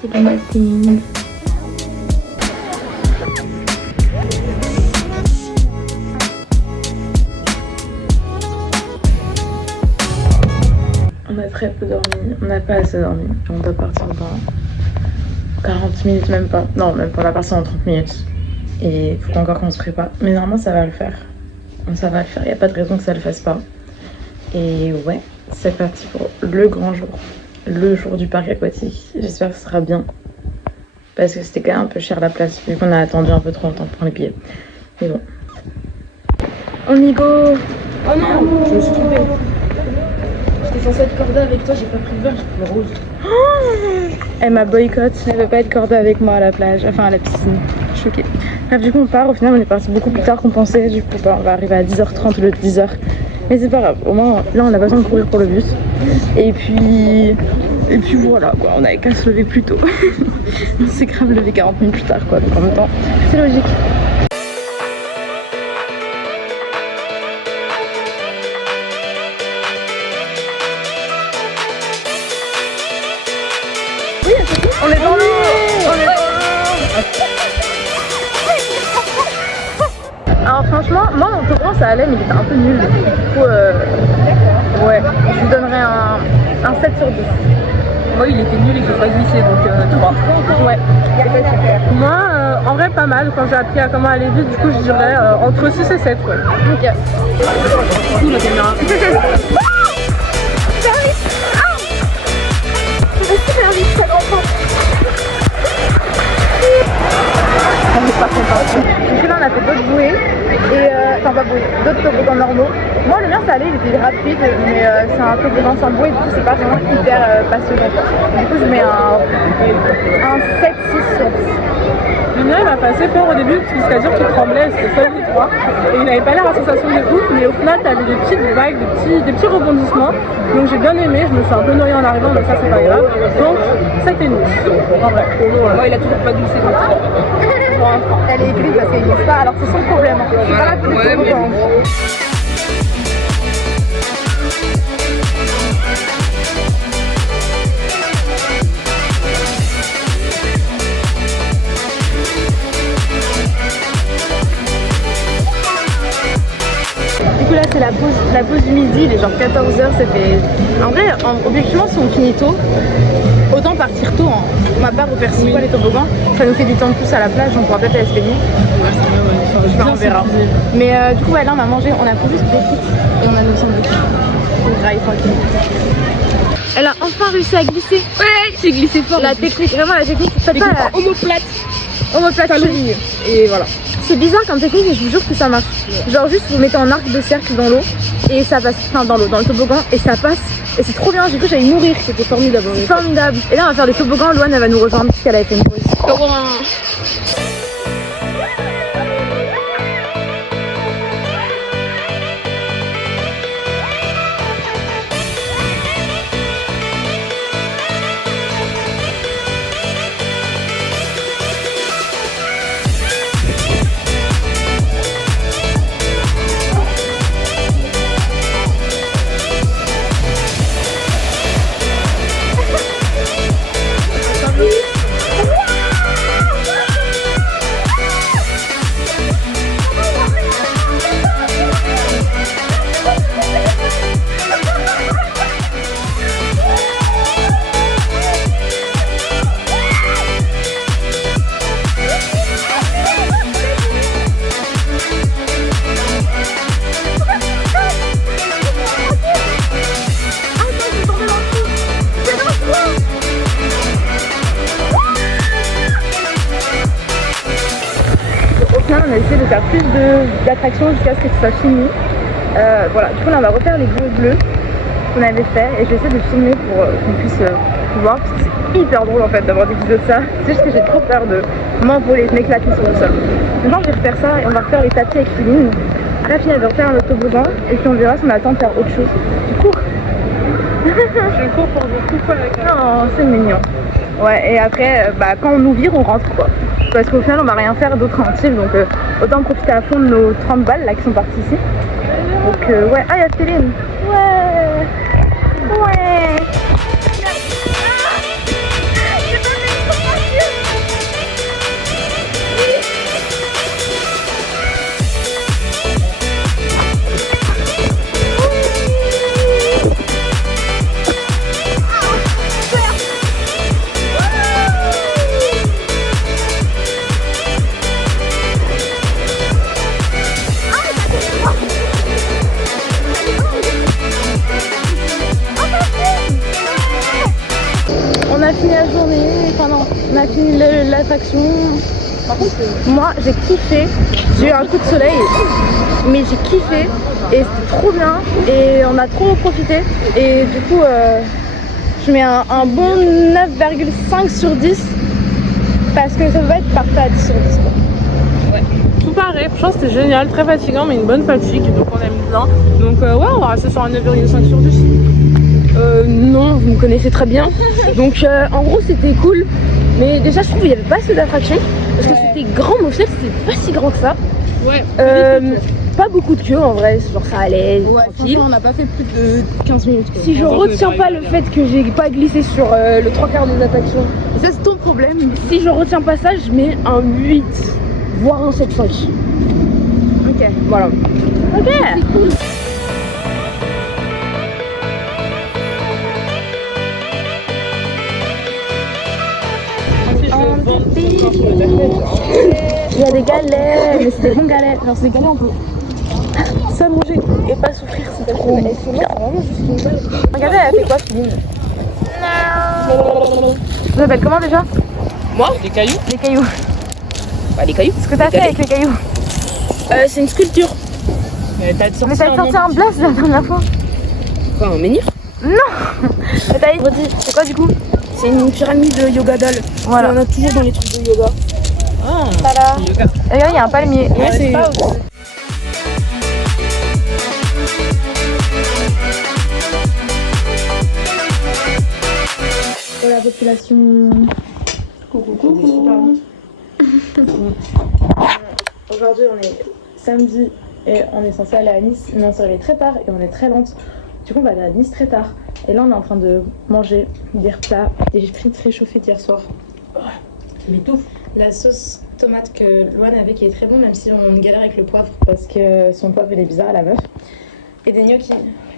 C'est le matin. On a très peu dormi, on n'a pas assez dormi. On doit partir dans 40 minutes, même pas. Non, même pas, on va partir dans 30 minutes. Et il faut encore qu'on se prépare. Mais normalement, ça va le faire. Ça va le faire, il n'y a pas de raison que ça le fasse pas. Et ouais, c'est parti pour le grand jour. Le jour du parc aquatique. J'espère que ce sera bien. Parce que c'était quand même un peu cher la place, vu qu'on a attendu un peu trop longtemps pour les billets. Mais bon. On y go. Oh non, je me suis trompée. J'étais censée être cordée avec toi, j'ai pas pris le vert, j'ai pris le rouge. Elle m'a boycott, elle veut pas être cordée avec moi à la plage, enfin à la piscine. Je suis choquée. Bref, du coup on part, au final on est parti beaucoup plus tard qu'on pensait. Du coup on va arriver à 10h30 au lieu de 10h. Mais c'est pas grave, au moins là on a pas besoin de courir pour le bus. Et puis voilà quoi, on avait qu'à se lever plus tôt. On s'est grave levé 40 minutes plus tard quoi, donc en même temps c'est logique. Oui, on est dans l'eau. On est dans l'eau. Alors franchement, moi mon toboggan ça allait mais il était un peu nul. Du coup ouais, je lui donnerais un 7 sur 10. Moi il était nul et que je pas glissé donc 3. Ouais. Moi en vrai pas mal, quand j'ai appris à comment aller vite, du coup je dirais entre 6 et 7 quoi. Ok. Ouh la caméra. Super vite, ça comprend. Du coup là on a fait d'autres bouées et enfin pas bouées, d'autres toboggans normaux. Moi le mien ça allait, il était rapide mais c'est un toboggan sans bouée, du coup c'est pas vraiment hyper passionnant. Du coup je mets un 7-6 sur 10. Le mien il m'a fait assez peur au début parce que c'est-à-dire qu'il tremblait, c'était seul les trois et il n'avait pas l'air à sensation de ouf, mais au final t'avais des petites vagues, des petits rebondissements, donc j'ai bien aimé, je me suis un peu noyée en arrivant mais ça c'est pas grave, donc c'était nul en vrai. Moi il a toujours pas glissé donc Elle est aigrie parce qu'elle glisse pas, alors c'est son problème. C'est pas la plus toboggan. Du coup là c'est la pause du midi, il est genre 14h, c'était... En vrai, objectivement si on finit tôt, autant partir tôt, hein. On va pas refaire 6 fois les toboggans, ça nous fait du temps de plus à la plage, on pourra peut-être aller se baigner. On verra. Mais du coup ouais, là on a mangé, on a pris juste des frites et on a nos sandwichs. On graille tranquille. Elle a enfin réussi à glisser. ouais, j'ai glissé fort. La technique, vraiment la technique, faites pas la... Omoplate. Omoplate cheville. Et voilà. C'est bizarre comme technique mais je vous jure que ça marche. Genre juste vous mettez en arc de cercle dans l'eau et ça passe, enfin dans l'eau, dans le toboggan et ça passe. Et c'est trop bien, j'ai cru que j'allais mourir, c'était formidable. C'est formidable. Et là on va faire des toboggans, Loane elle va nous rejoindre puisqu'elle a été une pause. On a essayé de faire plus d'attractions jusqu'à ce que ce soit fini. Voilà, du coup là on va refaire les bouées bleues qu'on avait fait et je vais essayer de filmer pour qu'on puisse voir parce que c'est hyper drôle en fait d'avoir des vidéos de ça. C'est juste que j'ai trop peur de m'envoler, de m'éclater sur le sol. Maintenant je vais refaire ça et on va refaire les tapis avec Philine. À la fin elle va refaire un toboggan et puis on verra si on a le temps de faire autre chose. Tu cours. Je cours pour vous couper avec elle. Oh c'est mignon. Ouais et après quand on nous vire on rentre quoi. Parce qu'au final on va rien faire d'autre en type donc autant profiter à fond de nos 30 balles là qui sont parties ici. Donc ouais, ah y'a Céline. Ouais. Ouais. journée, enfin non, on a fini l'attraction. Par contre, moi j'ai kiffé, j'ai eu un coup de soleil, mais j'ai kiffé et c'était trop bien et on a trop profité. Et du coup, je mets un bon 9,5 sur 10 parce que ça va être parfait à 10 sur 10 quoi. Ouais. Tout pareil, franchement c'était génial, très fatigant mais une bonne fatigue, donc on aime bien. Donc ouais, on va rester sur un 9,5 sur 10. Non, vous me connaissez très bien. Donc en gros c'était cool, mais déjà je trouve qu'il n'y avait pas assez d'attractions parce que c'était grand, mais au final c'était pas si grand que ça. Ouais. Pas beaucoup de queue en vrai, genre ça allait tranquille. On n'a pas fait plus de 15 minutes. Quoi. Si je retiens pas le fait que j'ai pas glissé sur le 3/4 des attractions, Ça c'est ton problème. si je retiens pas ça, je mets un 8, voire un 7,5. Ok. Voilà. Ok. Il y a des galets, mais c'est des bons galets. Alors c'est des galets on peut S'allonger et pas souffrir, c'est trop bien. vraiment juste une balle. Regardez, elle fait quoi, Philine? Vous appelez comment déjà? Moi des cailloux. Les cailloux. Bah les cailloux. Ce que t'as fait avec les cailloux? C'est une sculpture. Mais t'as Mais t'as sorti un blast la dernière fois. Quoi, un menhir? Non. Mais t'as dit, c'est quoi du coup? C'est une pyramide de yoga doll. Voilà. On a toujours dans les trucs de yoga. Ah. Tada. Yoga. Et regarde, il y a un palmier. Ouais, c'est pas Pour la population. Coucou. Aujourd'hui on est samedi et on est censé aller à Nice, mais on s'est réveillé très tard et on est très lente. Du coup on va aller à Nice très tard. Et là on est en train de manger des plats, des frites réchauffées d'hier soir. Mais tout. La sauce tomate que Loane avait qui est très bon, même si on galère avec le poivre parce que son poivre il est bizarre à la meuf. Et des gnocchis,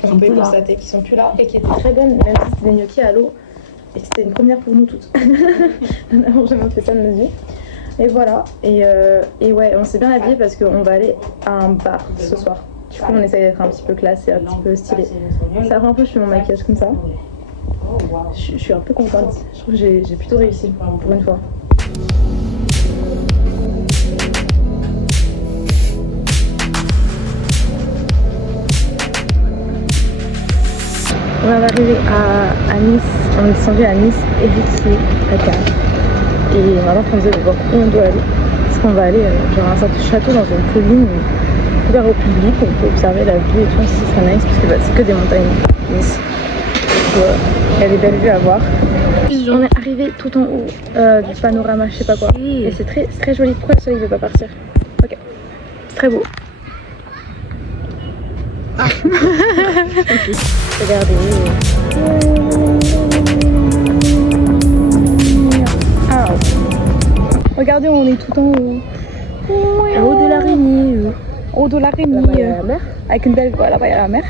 comme vous pouvez constater, qui sont plus là et qui étaient très bonnes, même si c'était des gnocchis à l'eau. Et c'était une première pour nous toutes. On n'a jamais fait ça de notre vie. Et voilà. Et ouais, on s'est bien habillé parce qu'on va aller à un bar ce soir. Du coup, on essaye d'être un petit peu classe et un petit peu stylé. Ça fait un peu, je fais mon maquillage comme ça. Je suis un peu contente. Je trouve que j'ai plutôt réussi pour une fois. On va arriver à Nice, on est descendu à Nice, Héritier, Dakar. Et maintenant on se dit voir où on doit aller. Parce qu'on va aller genre à un château dans une colline ouvert au public, on peut observer la vue et tout, si c'est nice, parce que bah, c'est que des montagnes, Nice. Il y a des belles vues à voir. On est arrivé tout en haut du panorama, je sais pas quoi. Et c'est très joli. Pourquoi le soleil ne veut pas partir? Ok, c'est très beau. Ah. Regardez. Ah. Regardez, on est tout en haut. En haut de l'araignée. En haut de l'araignée. Là-bas, il y a la mer. Avec une belle voie. Là-bas, il y a la mer.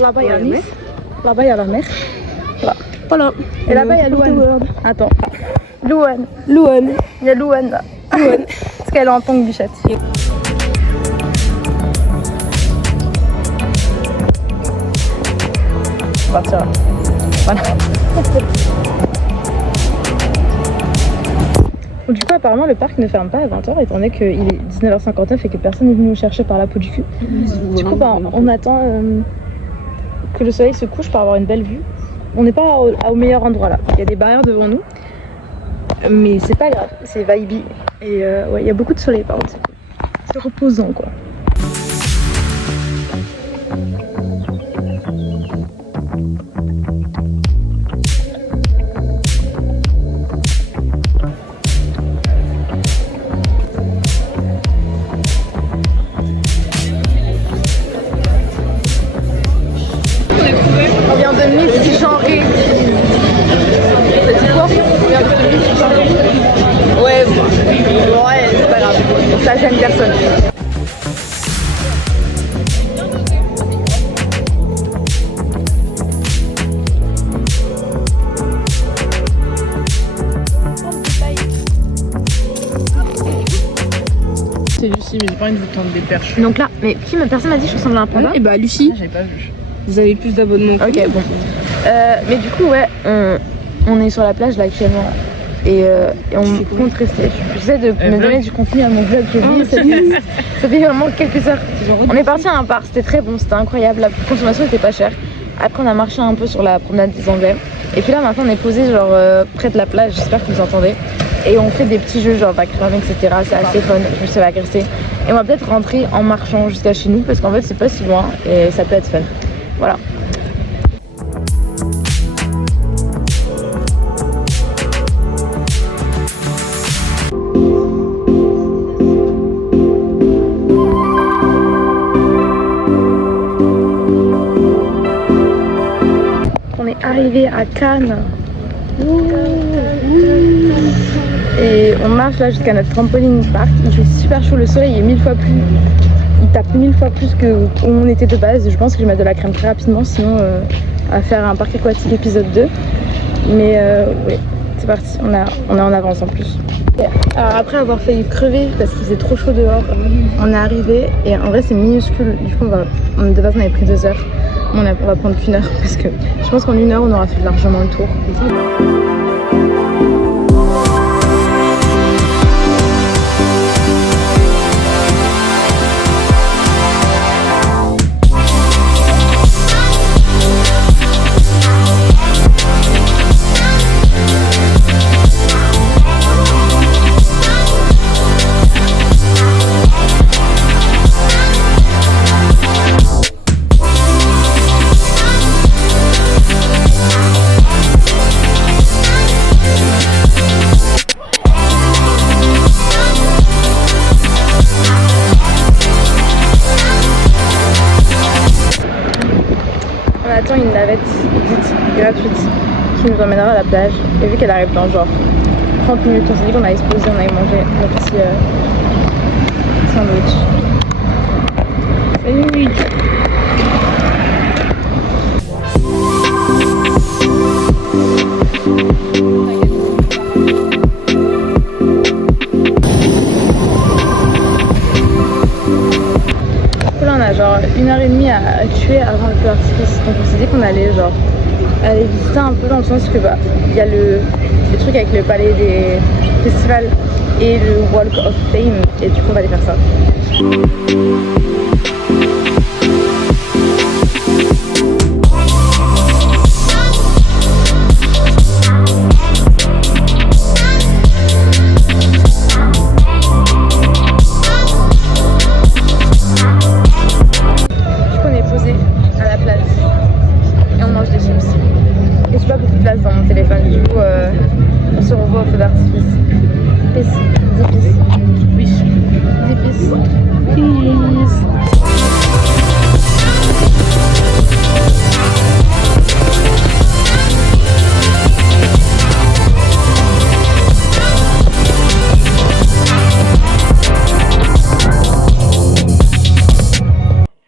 Là-bas, il y a Nice. Là-bas, il y a la mer. Voilà. Et là-bas, il y a Louane. Attends. Louane. Il y a Louane là. Parce qu'elle est en tant que bichette. On va partir là. Voilà. Du coup, apparemment, le parc ne ferme pas à 20h étant donné qu'il est 19h59 et que personne n'est venu nous chercher par la peau du cul. Du coup, bah, on attend que le soleil se couche pour avoir une belle vue. On n'est pas au meilleur endroit là. Il y a des barrières devant nous. Mais c'est pas grave, c'est vibey. Et ouais, il y a beaucoup de soleil par contre. C'est reposant quoi. On vient de misgenrer. Ça dit quoi? On vient de misgenrer. Ouais, c'est pas grave. Ça gêne personne. C'est Lucie, mais j'ai pas envie de vous tendre des perches. Donc là, mais personne m'a dit que je ressemble à un panda. Et bah Lucie, J'avais pas vu. vous avez plus d'abonnements. Ok, bon. Mais du coup, ouais, On est sur la plage là actuellement. Et on compte rester. J'essaie de me donner du contenu à mon vlog que je vis. Ça fait vraiment quelques heures. On est parti à un bar, c'était très bon, c'était incroyable. La consommation était pas chère. Après on a marché un peu sur la promenade des Anglais. Et puis là maintenant on est posé genre près de la plage, j'espère que vous entendez. Et on fait des petits jeux genre background, etc. C'est assez fun, je sais pas agresser. Et on va peut-être rentrer en marchant jusqu'à chez nous parce qu'en fait c'est pas si loin et ça peut être fun. Voilà. Arrivé à Cannes et on marche là jusqu'à notre trampoline park. Il fait super chaud, le soleil est 1000 fois plus, il tape 1000 fois plus que où on était de base. Je pense que je vais mettre de la crème très rapidement sinon à faire un parc aquatique épisode 2. Mais oui, c'est parti, on est en avance en plus. Alors après avoir failli crever parce qu'il faisait trop chaud dehors, on est arrivé et en vrai c'est minuscule. Du coup de base on avait pris 2 heures. On va prendre qu'1 heure parce que je pense qu'en 1 heure on aura fait largement le tour. On attend une navette dite gratuite qui nous emmènera à la plage. Et vu qu'elle arrive dans genre 30 minutes, on s'est dit qu'on allait se poser, on allait manger un petit sandwich. Salut! On a genre 1h30 à tuer avant le feu d'artifice, donc on s'est dit qu'on allait genre aller visiter un peu dans le sens que bah il y a le truc avec le palais des festivals et le Walk of Fame et du coup on va aller faire ça. Dans mon téléphone, du coup on se revoit au feu d'artifice. Peace, 10 pistes. Oui, 10 pistes. Peace.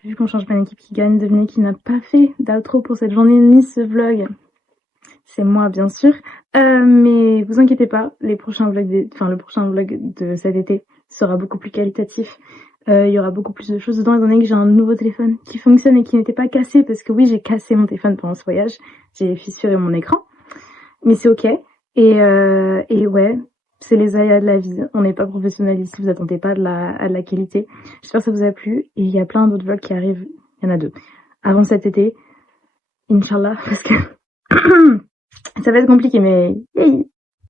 Vu qu'on change pas d'équipe qui gagne, devinez qui n'a pas fait d'outro pour cette journée ni ce vlog. C'est moi bien sûr, mais vous inquiétez pas, le prochain vlog de cet été sera beaucoup plus qualitatif. Il y aura beaucoup plus de choses dedans étant donné que j'ai un nouveau téléphone qui fonctionne et qui n'était pas cassé parce que oui j'ai cassé mon téléphone pendant ce voyage, j'ai fissuré mon écran, mais c'est ok. Et ouais, c'est les aléas de la vie, on n'est pas professionnel ici, vous attendez pas à de la qualité. J'espère que ça vous a plu et il y a plein d'autres vlogs qui arrivent, il y en a 2 avant cet été, Inch'Allah, parce que ça va être compliqué, mais yay!